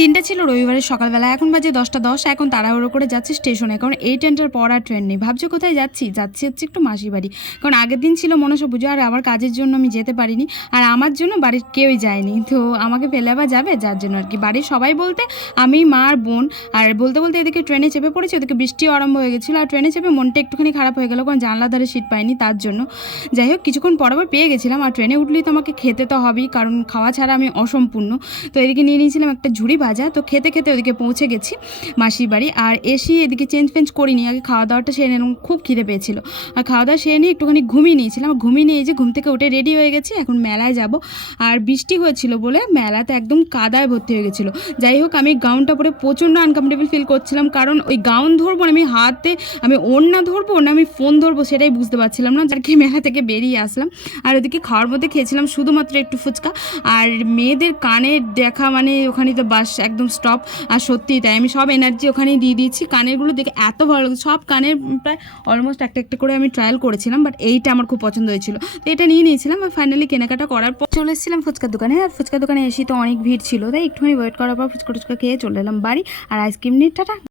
3টা ছিল রবিবারের সকালবেলা। এখন বাজে 10টা 10। এখন তাড়াহুড়ো করে যাচ্ছি স্টেশনে, কারণ এই ট্রেনটার পর আর ট্রেন নেই। ভাবছো কোথায় যাচ্ছি? যাচ্ছি হচ্ছে একটু মাসির বাড়ি, কারণ আগের দিন ছিল মনসা পুজো আর আমার কাজের জন্য আমি যেতে পারিনি। আর আমার জন্য বাড়ির কেউই যায়নি, তো আমাকে ফেলে আবার যাবে, যার জন্য আর কি। বাড়ির সবাই বলতে আমি, মা আর বোন। আর বলতে বলতে এদিকে ট্রেনে চেপে পড়েছি, ওদিকে বৃষ্টিও আরম্ভ হয়ে গেছিলো। আর ট্রেনে চেপে মনটা একটুখানি খারাপ হয়ে গেলো, কারণ জানলার ধারে সিট পাইনি তার জন্য। যাই হোক, কিছুক্ষণ পর আবার পেয়ে গেছিলাম। আর ট্রেনে উঠলেই তো আমাকে খেতে তো হবেই, কারণ খাওয়া ছাড়া আমি অসম্পূর্ণ। তো এদিকে নিয়ে নিয়েছিলাম একটা ঝুড়ি ভাজা। তো খেতে খেতে ওদিকে পৌঁছে গেছি মাসির বাড়ি। আর এসে এদিকে চেঞ্জ করিনি, আগে খাওয়া দাওয়াটা সেরে নিলাম, খুব খিদে পেয়েছিল। আর খাওয়া দাওয়া সেরে নিয়ে একটুখানি ঘুমিয়ে নিয়েছিলাম। ঘুমিয়ে নিয়ে যে ঘুম থেকে উঠে রেডি হয়ে গেছি, এখন মেলায় যাব। আর বৃষ্টি হয়েছিল বলে মেলাতে একদম কাদায় ভর্তি হয়ে গেছিলো। যাই হোক, আমি গাউনটা পরে প্রচণ্ড আনকমফোর্টেবল ফিল করছিলাম, কারণ ওই গাউন ধরবো না আমি হাতে, আমি ওড়না ধরবো না আমি ফোন ধরবো, সেটাই বুঝতে পারছিলাম না। যার কি মেলা থেকে বেরিয়ে আসলাম। আর ওদিকে খাওয়ার মধ্যে খেয়েছিলাম শুধুমাত্র একটু ফুচকা। আর মেয়েদের কানের দেখা মানে ওখানে তো বাস একদম স্টপ। আর সত্যিই তাই, আমি সব এনার্জি ওখানেই দিয়ে দিয়েছি। কানেরগুলো দেখে এত ভালো লাগে, সব কানের প্রায় অলমোস্ট একটা একটা করে আমি ট্রায়াল করেছিলাম, বাট এইটা আমার খুব পছন্দ হয়েছিল, তো এটা নিয়ে নিয়েছিলাম। আর ফাইনালি কেনাকাটা করার পর চলে এসেছিলাম ফুচকার দোকানে। আর ফুচকার দোকানে এসে তো অনেক ভিড় ছিল, তাই একটুখানি ওয়েট করার পর ফুচকা টুচকা খেয়ে চলে এলাম বাড়ি। আর আইসক্রিম নিয়ে টাটা।